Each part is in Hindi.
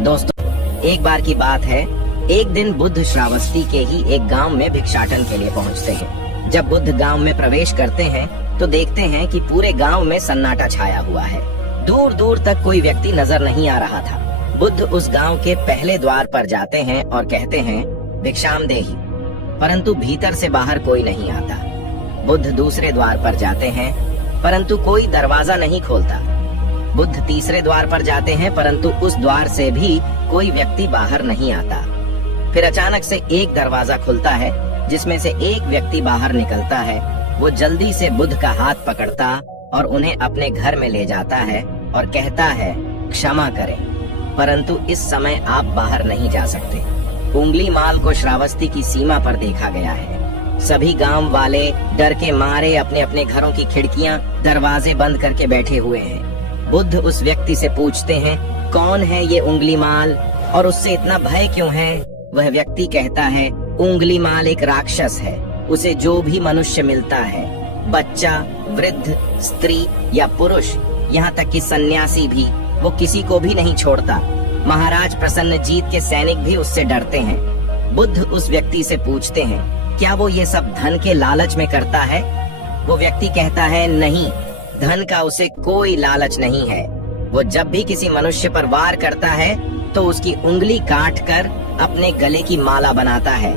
दोस्तों, एक बार की बात है, एक दिन बुद्ध श्रावस्ती के ही एक गांव में भिक्षाटन के लिए पहुंचते हैं। जब बुद्ध गांव में प्रवेश करते हैं तो देखते हैं कि पूरे गांव में सन्नाटा छाया हुआ है। दूर दूर तक कोई व्यक्ति नजर नहीं आ रहा था। बुद्ध उस गांव के पहले द्वार पर जाते हैं और कहते हैं, भिक्षाम देहि, परंतु भीतर से बाहर कोई नहीं आता। बुद्ध दूसरे द्वार पर जाते हैं, परंतु कोई दरवाजा नहीं खोलता। बुद्ध तीसरे द्वार पर जाते हैं, परंतु उस द्वार से भी कोई व्यक्ति बाहर नहीं आता। फिर अचानक से एक दरवाजा खुलता है, जिसमें से एक व्यक्ति बाहर निकलता है। वो जल्दी से बुद्ध का हाथ पकड़ता और उन्हें अपने घर में ले जाता है और कहता है, क्षमा करें, परंतु इस समय आप बाहर नहीं जा सकते। उंगली माल को श्रावस्ती की सीमा पर देखा गया है। सभी गांव वाले डर के मारे अपने अपने घरों की खिड़कियां, दरवाजे बंद करके बैठे हुए हैं। बुद्ध उस व्यक्ति से पूछते हैं, कौन है ये उंगली माल और उससे इतना भय क्यों है? वह व्यक्ति कहता है, उंगली माल एक राक्षस है। उसे जो भी मनुष्य मिलता है, बच्चा, वृद्ध, स्त्री या पुरुष, यहाँ तक कि सन्यासी भी, वो किसी को भी नहीं छोड़ता। महाराज प्रसन्नजीत के सैनिक भी उससे डरते हैं। बुद्ध उस व्यक्ति से पूछते हैं, क्या वो ये सब धन के लालच में करता है? वो व्यक्ति कहता है, नहीं, धन का उसे कोई लालच नहीं है। वो जब भी किसी मनुष्य पर वार करता है तो उसकी उंगली काट कर अपने गले की माला बनाता है,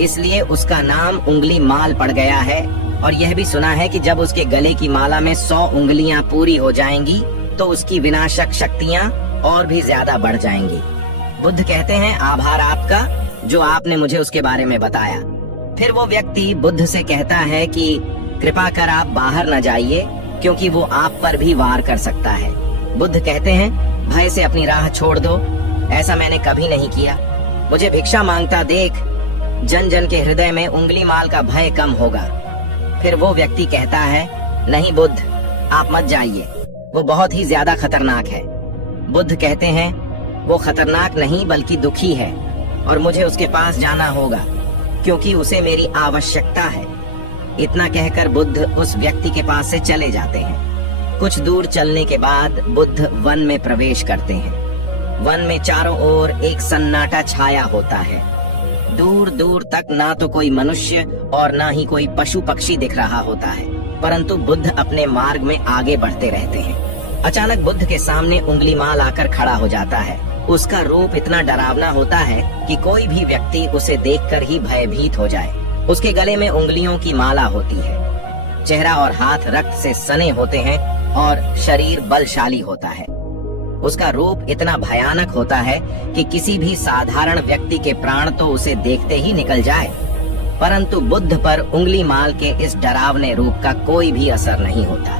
इसलिए उसका नाम उंगली माल पड़ गया है। और यह भी सुना है कि जब उसके गले की माला में 100 उंगलियां पूरी हो जाएंगी तो उसकी विनाशक शक्तियां और भी ज्यादा बढ़ जाएंगी। बुद्ध कहते हैं, आभार आपका जो आपने मुझे उसके बारे में बताया। फिर वो व्यक्ति बुद्ध से कहता है कि कृपा कर आप बाहर न जाइए, क्योंकि वो आप पर भी वार कर सकता है। बुद्ध कहते हैं, भय से अपनी राह छोड़ दो, ऐसा मैंने कभी नहीं किया। मुझे भिक्षा मांगता देख जन जन के हृदय में उंगली माल का भय कम होगा। फिर वो व्यक्ति कहता है, नहीं बुद्ध, आप मत जाइए, वो बहुत ही ज्यादा खतरनाक है। बुद्ध कहते हैं, वो खतरनाक नहीं बल्कि दुखी है और मुझे उसके पास जाना होगा, क्योंकि उसे मेरी आवश्यकता है। इतना कहकर बुद्ध उस व्यक्ति के पास से चले जाते हैं। कुछ दूर चलने के बाद बुद्ध वन में प्रवेश करते हैं। वन में चारों ओर एक सन्नाटा छाया होता है। दूर दूर तक ना तो कोई मनुष्य और ना ही कोई पशु पक्षी दिख रहा होता है, परंतु बुद्ध अपने मार्ग में आगे बढ़ते रहते हैं। अचानक बुद्ध के सामने उंगली माल आकर खड़ा हो जाता है। उसका रूप इतना डरावना होता है कि कोई भी व्यक्ति उसे देखकर ही भयभीत हो जाए। उसके गले में उंगलियों की माला होती है। चेहरा और हाथ रक्त से सने होते हैं और शरीर बलशाली होता है। उसका रूप इतना भयानक होता है कि किसी भी साधारण व्यक्ति के प्राण तो उसे देखते ही निकल जाए, परंतु बुद्ध पर उंगली माल के इस डरावने रूप का कोई भी असर नहीं होता।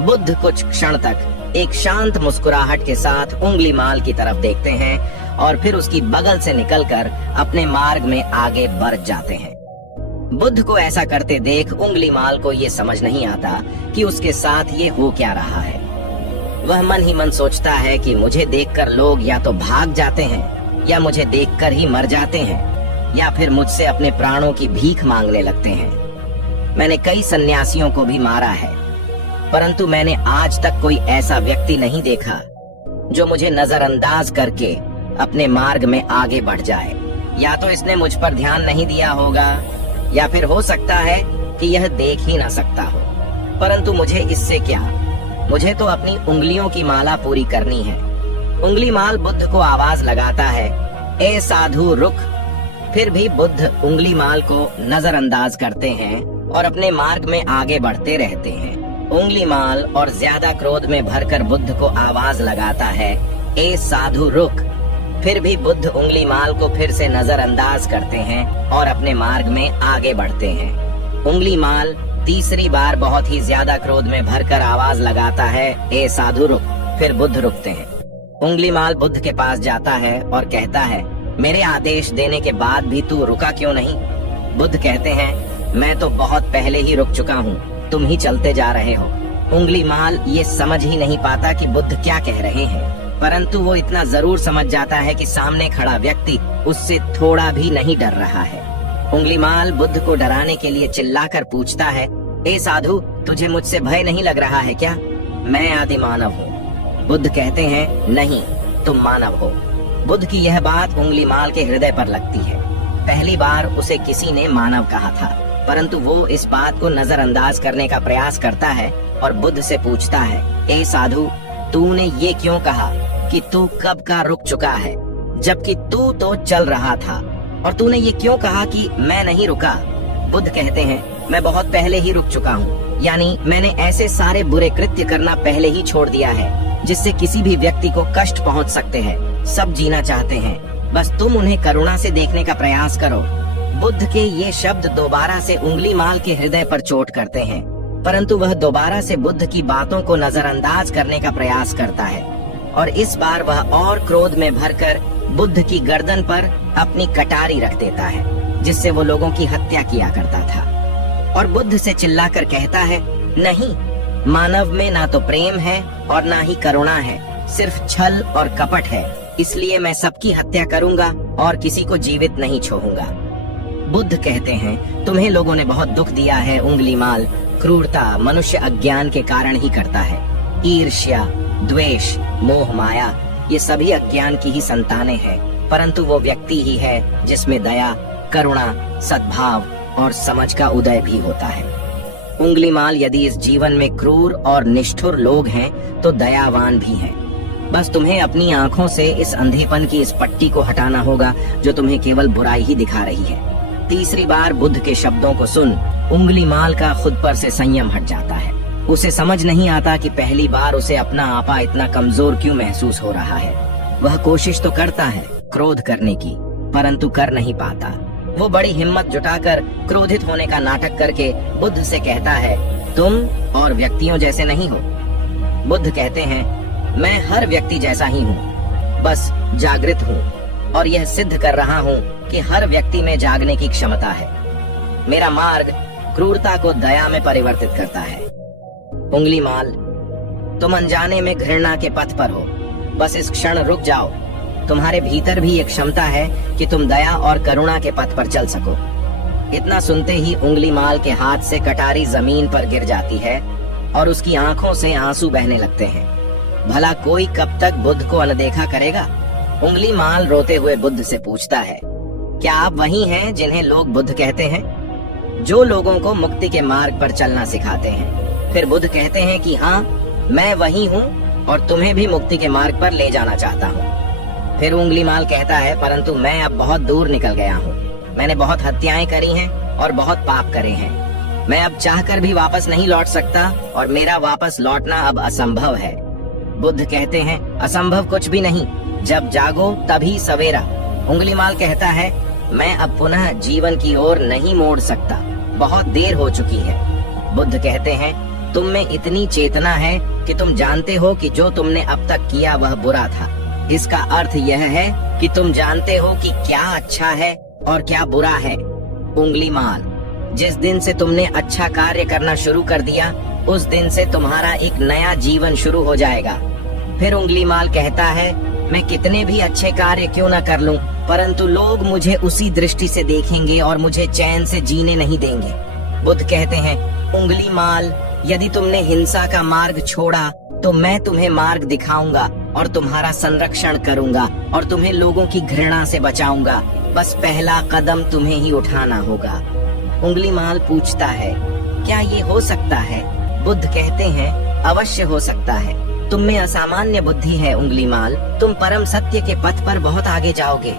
बुद्ध कुछ क्षण तक एक शांत मुस्कुराहट के साथ उंगली माल की तरफ देखते हैं और फिर उसकी बगल से निकलकर अपने मार्ग में आगे बढ़ जाते हैं। बुद्ध को ऐसा करते देख उंगली माल को ये समझ नहीं आता कि उसके साथ ये हो क्या रहा है। वह मन ही मन सोचता है कि मुझे देखकर लोग या तो भाग जाते हैं या मुझे देखकर ही मर जाते हैं या फिर मुझसे अपने प्राणों की भीख मांगने लगते हैं। मैंने कई सन्यासियों को भी मारा है, परंतु मैंने आज तक कोई ऐसा व्यक्ति नहीं देखा जो मुझे नजरअंदाज करके अपने मार्ग में आगे बढ़ जाए। या तो इसने मुझ पर ध्यान नहीं दिया होगा, या फिर हो सकता है कि यह देख ही ना सकता हो, परंतु मुझे इससे क्या, मुझे तो अपनी उंगलियों की माला पूरी करनी है। उंगली माल बुद्ध को आवाज लगाता है, ए साधु रुक। फिर भी बुद्ध उंगली माल को नजरअंदाज करते हैं और अपने मार्ग में आगे बढ़ते रहते हैं। उंगली माल और ज्यादा क्रोध में भरकर बुद्ध को आवाज लगाता है, ए साधु रुक। फिर भी बुद्ध उंगली माल को फिर से नजरअंदाज करते हैं और अपने मार्ग में आगे बढ़ते हैं। उंगली माल तीसरी बार बहुत ही ज्यादा क्रोध में भरकर आवाज लगाता है, ए साधु रुक। फिर बुद्ध रुकते हैं। उंगली माल बुद्ध के पास जाता है और कहता है, मेरे आदेश देने के बाद भी तू रुका क्यों नहीं? बुद्ध कहते हैं, मैं तो बहुत पहले ही रुक चुका हूँ, तुम ही चलते जा रहे हो। उंगली माल ये समझ ही नहीं पाता कि बुद्ध क्या कह रहे हैं, परंतु वो इतना जरूर समझ जाता है कि सामने खड़ा व्यक्ति उससे थोड़ा भी नहीं डर रहा है। उंगली माल बुद्ध को डराने के लिए चिल्लाकर पूछता है, ए साधु, तुझे मुझसे भय नहीं लग रहा है क्या? मैं आदि मानव हूँ। बुद्ध कहते हैं, नहीं, तुम मानव हो। बुद्ध की यह बात उंगलीमाल के हृदय पर लगती है। पहली बार उसे किसी ने मानव कहा था, परंतु वो इस बात को नजरअंदाज करने का प्रयास करता है और बुद्ध से पूछता है, ए साधु, तूने ये क्यों कहा कि तू कब का रुक चुका है, जबकि तू तो चल रहा था, और तूने ये क्यों कहा कि मैं नहीं रुका? बुद्ध कहते हैं, मैं बहुत पहले ही रुक चुका हूँ, यानी मैंने ऐसे सारे बुरे कृत्य करना पहले ही छोड़ दिया है जिससे किसी भी व्यक्ति को कष्ट पहुँच सकते हैं। सब जीना चाहते हैं, बस तुम उन्हें करुणा से देखने का प्रयास करो। बुद्ध के ये शब्द दोबारा से उंगलीमाल के हृदय पर चोट करते हैं, परंतु वह दोबारा से बुद्ध की बातों को नजरअंदाज करने का प्रयास करता है, और इस बार वह और क्रोध में भरकर बुद्ध की गर्दन पर अपनी कटारी रख देता है, जिससे वो लोगों की हत्या किया करता था। और बुद्ध से चिल्लाकर कहता है, नहीं, मानव में ना तो प्रेम है और ना ही करुणा है, सिर्फ छल और कपट है, इसलिए मैं सबकी हत्या करूंगा और किसी को जीवित नहीं छोड़ूंगा। बुद्ध कहते हैं, तुम्हें लोगों ने बहुत दुख दिया है उंगलीमाल। क्रूरता मनुष्य अज्ञान के कारण ही करता है। ईर्ष्या, द्वेष, मोह, माया, ये सभी अज्ञान की ही संतानें हैं, परंतु वो व्यक्ति ही है जिसमें दया, करुणा, सद्भाव और समझ का उदय भी होता है। उंगलीमाल यदि इस जीवन में क्रूर और निष्ठुर लोग हैं, तो दयावान भी हैं। बस तुम्हें अपनी आंखों से इस अंधेपन की इस पट्टी को हटाना होगा जो तुम्हें केवल बुराई ही दिखा रही है। तीसरी बार बुद्ध के शब्दों को सुन उंगलीमाल का खुद पर से संयम हट जाता है। उसे समझ नहीं आता कि पहली बार उसे अपना आपा इतना कमजोर क्यों महसूस हो रहा है। वह कोशिश तो करता है क्रोध करने की, परंतु कर नहीं पाता। वो बड़ी हिम्मत जुटाकर क्रोधित होने का नाटक करके बुद्ध से कहता है, तुम और व्यक्तियों जैसे नहीं हो। बुद्ध कहते हैं, मैं हर व्यक्ति जैसा ही हूँ, बस जागृत हूँ और यह सिद्ध कर रहा हूँ कि हर व्यक्ति में जागने की क्षमता है। मेरा मार्ग क्रूरता को दया में परिवर्तित करता है। उंगलीमाल, तुम अनजाने में घृणा के पथ पर हो, बस इस क्षण रुक जाओ। तुम्हारे भीतर भी एक क्षमता है कि तुम दया और करुणा के पथ पर चल सको। इतना सुनते ही उंगलीमाल के हाथ से कटारी जमीन पर गिर जाती है और उसकी आंखों से आंसू बहने लगते हैं। भला कोई कब तक बुद्ध को अनदेखा करेगा? उंगलीमाल रोते हुए बुद्ध से पूछता है, क्या आप वही हैं जिन्हें लोग बुद्ध कहते हैं, जो लोगों को मुक्ति के मार्ग पर चलना सिखाते हैं? फिर बुद्ध कहते हैं कि हाँ, मैं वही हूँ और तुम्हें भी मुक्ति के मार्ग पर ले जाना चाहता हूँ। फिर उंगलीमाल कहता है, परंतु मैं अब बहुत दूर निकल गया हूँ। मैंने बहुत हत्याएं करी हैं और बहुत पाप करे हैं। मैं अब चाहकर भी वापस नहीं लौट सकता और मेरा वापस लौटना अब असंभव है। बुद्ध कहते हैं, असंभव कुछ भी नहीं, जब जागो तभी सवेरा। उंगलीमाल कहता है, मैं अब पुनः जीवन की ओर नहीं मोड़ सकता, बहुत देर हो चुकी है। बुद्ध कहते हैं, तुम में इतनी चेतना है कि तुम जानते हो कि जो तुमने अब तक किया वह बुरा था। इसका अर्थ यह है कि तुम जानते हो कि क्या अच्छा है और क्या बुरा है। उंगलीमाल, जिस दिन से तुमने अच्छा कार्य करना शुरू कर दिया, उस दिन से तुम्हारा एक नया जीवन शुरू हो जाएगा। फिर उंगलीमाल कहता है, मैं कितने भी अच्छे कार्य क्यों न कर लूं, परंतु लोग मुझे उसी दृष्टि से देखेंगे और मुझे चैन से जीने नहीं देंगे। बुद्ध कहते हैं, उंगलीमाल, यदि तुमने हिंसा का मार्ग छोड़ा तो मैं तुम्हें मार्ग दिखाऊंगा और तुम्हारा संरक्षण करूंगा और तुम्हें लोगों की घृणा से बचाऊंगा। बस पहला कदम तुम्हें ही उठाना होगा। उंगलीमाल पूछता है, क्या ये हो सकता है? बुद्ध कहते हैं, अवश्य हो सकता है। तुम में असामान्य बुद्धि है उंगलीमाल, तुम परम सत्य के पथ पर बहुत आगे जाओगे।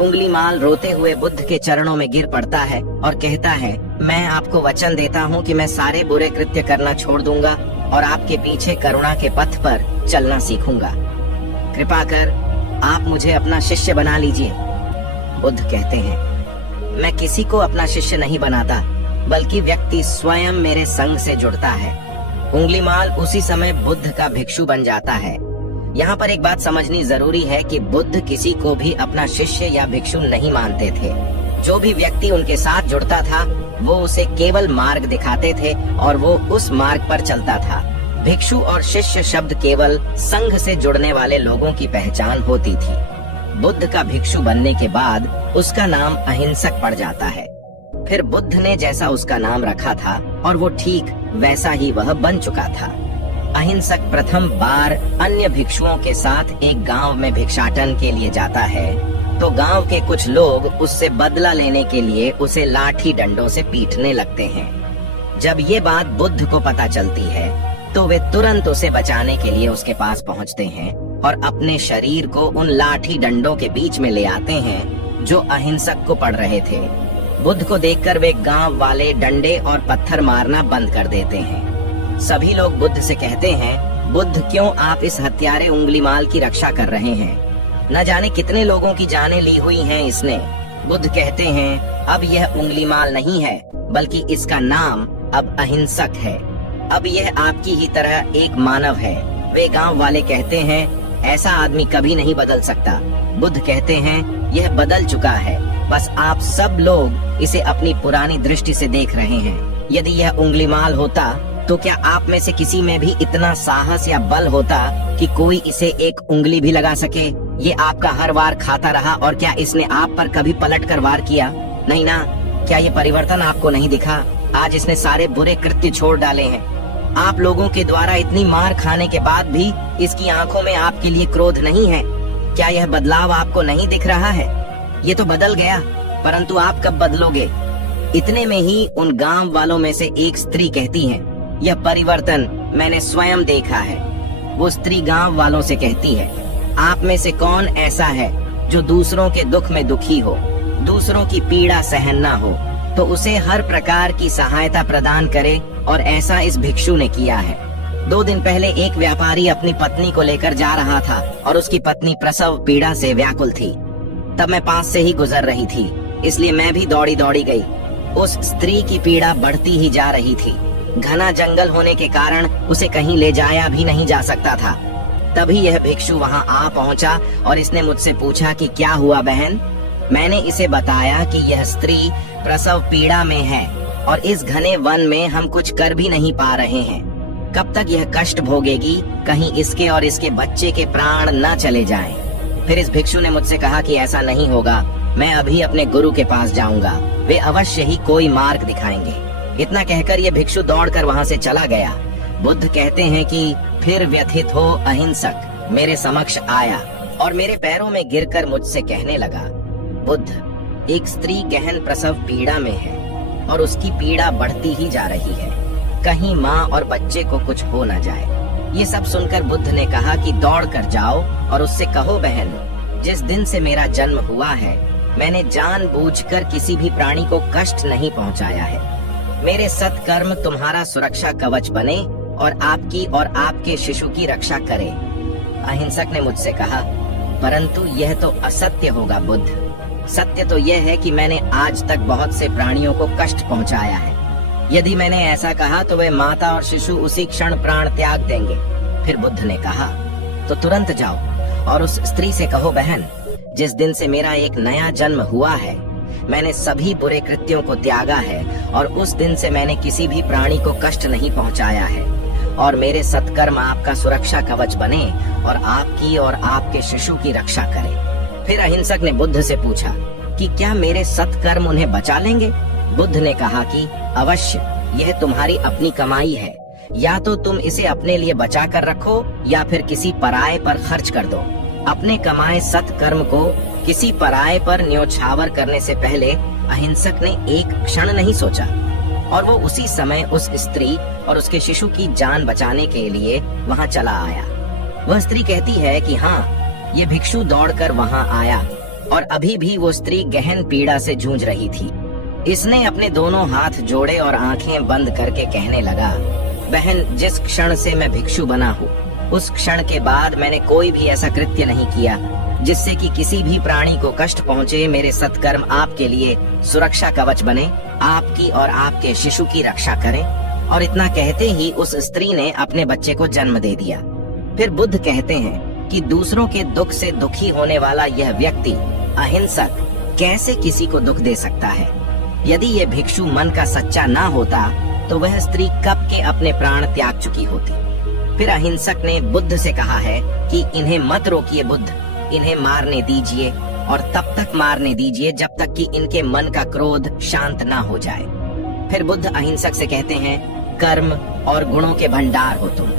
उंगलीमाल रोते हुए बुद्ध के चरणों में गिर पड़ता है और कहता है, मैं आपको वचन देता हूँ कि मैं सारे बुरे कृत्य करना छोड़ दूंगा और आपके पीछे करुणा के पथ पर चलना सीखूंगा। कृपा कर आप मुझे अपना शिष्य बना लीजिए। बुद्ध कहते हैं, मैं किसी को अपना शिष्य नहीं बनाता, बल्कि व्यक्ति स्वयं मेरे संग से जुड़ता है। उंगलीमाल उसी समय बुद्ध का भिक्षु बन जाता है। यहाँ पर एक बात समझनी जरूरी है कि बुद्ध किसी को भी अपना शिष्य या भिक्षु नहीं मानते थे। जो भी व्यक्ति उनके साथ जुड़ता था वो उसे केवल मार्ग दिखाते थे और वो उस मार्ग पर चलता था। भिक्षु और शिष्य शब्द केवल संघ से जुड़ने वाले लोगों की पहचान होती थी। बुद्ध का भिक्षु बनने के बाद उसका नाम अहिंसक पड़ जाता है। फिर बुद्ध ने जैसा उसका नाम रखा था और वो ठीक वैसा ही वह बन चुका था। अहिंसक प्रथम बार अन्य भिक्षुओं के साथ एक गांव में भिक्षाटन के लिए जाता है तो गांव के कुछ लोग उससे बदला लेने के लिए उसे लाठी डंडों से पीटने लगते हैं। जब ये बात बुद्ध को पता चलती है तो वे तुरंत उसे बचाने के लिए उसके पास पहुंचते हैं और अपने शरीर को उन लाठी डंडों के बीच में ले आते हैं जो अहिंसक को पड़ रहे थे। बुद्ध को देखकर वे गांव वाले डंडे और पत्थर मारना बंद कर देते हैं। सभी लोग बुद्ध से कहते हैं, बुद्ध क्यों आप इस हत्यारे उंगलीमाल की रक्षा कर रहे हैं? न जाने कितने लोगों की जानें ली हुई हैं इसने। बुद्ध कहते हैं, अब यह उंगलीमाल नहीं है बल्कि इसका नाम अब अहिंसक है। अब यह आपकी ही तरह एक मानव है। वे गांव वाले कहते हैं, ऐसा आदमी कभी नहीं बदल सकता। बुद्ध कहते हैं, यह बदल चुका है, बस आप सब लोग इसे अपनी पुरानी दृष्टि से देख रहे हैं। यदि यह उंगलीमाल होता तो क्या आप में से किसी में भी इतना साहस या बल होता कि कोई इसे एक उंगली भी लगा सके? ये आपका हर वार खाता रहा और क्या इसने आप पर कभी पलट कर वार किया? नहीं ना। क्या ये परिवर्तन आपको नहीं दिखा? आज इसने सारे बुरे कृत्य छोड़ डाले हैं। आप लोगों के द्वारा इतनी मार खाने के बाद भी इसकी आंखों में आपके लिए क्रोध नहीं है। क्या यह बदलाव आपको नहीं दिख रहा है? ये तो बदल गया, परंतु आप कब बदलोगे? इतने में ही उन गांव वालों में से एक स्त्री कहती है, यह परिवर्तन मैंने स्वयं देखा है। वो स्त्री गांव वालों से कहती है, आप में से कौन ऐसा है जो दूसरों के दुख में दुखी हो, दूसरों की पीड़ा सहन ना हो, तो उसे हर प्रकार की सहायता प्रदान करे, और ऐसा इस भिक्षु ने किया है। 2 दिन पहले एक व्यापारी अपनी पत्नी को लेकर जा रहा था और उसकी पत्नी प्रसव पीड़ा से व्याकुल थी। तब मैं पास से ही गुजर रही थी, इसलिए मैं भी दौड़ी दौड़ी गई। उस स्त्री की पीड़ा बढ़ती ही जा रही थी। घना जंगल होने के कारण उसे कहीं ले जाया भी नहीं जा सकता था। तभी यह भिक्षु वहां आ पहुंचा और इसने मुझसे पूछा कि क्या हुआ बहन? मैंने इसे बताया कि यह स्त्री प्रसव पीड़ा में है और इस घने वन में हम कुछ कर भी नहीं पा रहे हैं। कब तक यह कष्ट भोगेगी, कहीं इसके और इसके बच्चे के प्राण न चले जाएं। फिर इस भिक्षु ने मुझसे कहा कि ऐसा नहीं होगा, मैं अभी अपने गुरु के पास जाऊंगा, वे अवश्य ही कोई मार्ग दिखाएंगे। इतना कहकर यह भिक्षु दौड़कर वहां से चला गया। बुद्ध कहते हैं कि फिर व्यथित हो अहिंसक मेरे समक्ष आया और मेरे पैरों में गिरकर मुझसे कहने लगा, बुद्ध, एक स्त्री गहन प्रसव पीड़ा में है और उसकी पीड़ा बढ़ती ही जा रही है। कहीं माँ और बच्चे को कुछ हो न जाए। ये सब सुनकर बुद्ध ने कहा कि दौड़ कर जाओ और उससे कहो, बहन, जिस दिन से मेरा जन्म हुआ है मैंने जानबूझकर किसी भी प्राणी को कष्ट नहीं पहुंचाया है। मेरे सत्कर्म तुम्हारा सुरक्षा कवच बने और आपकी और आपके शिशु की रक्षा करे। अहिंसक ने मुझसे कहा, परंतु यह तो असत्य होगा बुद्ध। सत्य तो यह है कि मैंने आज तक बहुत से प्राणियों को कष्ट पहुंचाया है। यदि मैंने ऐसा कहा तो वे माता और शिशु उसी क्षण प्राण त्याग देंगे। फिर बुद्ध ने कहा, तो तुरंत जाओ और उस स्त्री से कहो, बहन, जिस दिन से मेरा एक नया जन्म हुआ है मैंने सभी बुरे कृत्यों को त्यागा है और उस दिन से मैंने किसी भी प्राणी को कष्ट नहीं पहुंचाया है, और मेरे सत्कर्म आपका सुरक्षा कवच बने और आपकी और आपके शिशु की रक्षा करे। फिर अहिंसक ने बुद्ध से पूछा कि क्या मेरे सत्कर्म उन्हें बचा लेंगे? बुद्ध ने कहा कि अवश्य, यह तुम्हारी अपनी कमाई है, या तो तुम इसे अपने लिए बचा कर रखो या फिर किसी पराये पर खर्च कर दो। अपने कमाए सत्कर्म को किसी पराये पर न्योछावर करने से पहले अहिंसक ने एक क्षण नहीं सोचा और वो उसी समय उस स्त्री और उसके शिशु की जान बचाने के लिए वहां चला आया। वह स्त्री कहती है कि हाँ, ये भिक्षु दौड़कर वहां आया और अभी भी वो स्त्री गहन पीड़ा से जूझ रही थी। इसने अपने दोनों हाथ जोड़े और आंखें बंद करके कहने लगा, बहन, जिस क्षण से मैं भिक्षु बना हूँ उस क्षण के बाद मैंने कोई भी ऐसा कृत्य नहीं किया जिससे कि किसी भी प्राणी को कष्ट पहुँचे। मेरे सत्कर्म आपके लिए सुरक्षा कवच बने, आपकी और आपके शिशु की रक्षा करें। और इतना कहते ही उस स्त्री ने अपने बच्चे को जन्म दे दिया। फिर बुद्ध कहते हैं कि दूसरों के दुख से दुखी होने वाला यह व्यक्ति अहिंसक कैसे किसी को दुख दे सकता है? यदि ये भिक्षु मन का सच्चा ना होता तो वह स्त्री कब के अपने प्राण त्याग चुकी होती। फिर अहिंसक ने बुद्ध से कहा है कि इन्हें मत रोकिए बुद्ध, इन्हें मारने दीजिए और तब तक मारने दीजिए जब तक कि इनके मन का क्रोध शांत ना हो जाए। फिर बुद्ध अहिंसक से कहते हैं, कर्म और गुणों के भंडार हो तुम।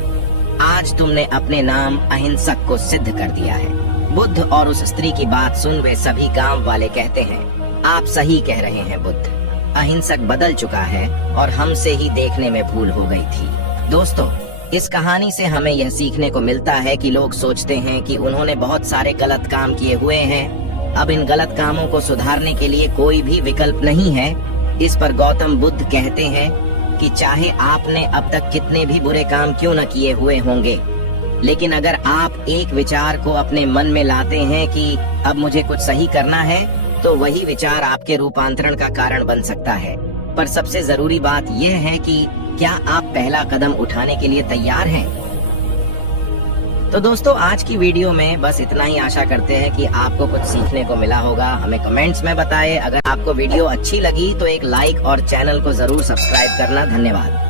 आज तुमने अपने नाम अहिंसक को सिद्ध कर दिया है। बुद्ध और उस स्त्री की बात सुन वे सभी गांव वाले कहते हैं, आप सही कह रहे हैं बुद्ध, अहिंसक बदल चुका है और हमसे ही देखने में भूल हो गई थी। दोस्तों, इस कहानी से हमें यह सीखने को मिलता है कि लोग सोचते हैं कि उन्होंने बहुत सारे गलत काम किए हुए हैं, अब इन गलत कामों को सुधारने के लिए कोई भी विकल्प नहीं है। इस पर गौतम बुद्ध कहते हैं कि चाहे आपने अब तक कितने भी बुरे काम क्यों न किए हुए होंगे, लेकिन अगर आप एक विचार को अपने मन में लाते हैं कि अब मुझे कुछ सही करना है, तो वही विचार आपके रूपांतरण का कारण बन सकता है। पर सबसे जरूरी बात यह है कि क्या आप पहला कदम उठाने के लिए तैयार हैं? तो दोस्तों, आज की वीडियो में बस इतना ही। आशा करते हैं कि आपको कुछ सीखने को मिला होगा। हमें कमेंट्स में बताएं। अगर आपको वीडियो अच्छी लगी तो एक लाइक और चैनल को जरूर सब्सक्राइब करना। धन्यवाद।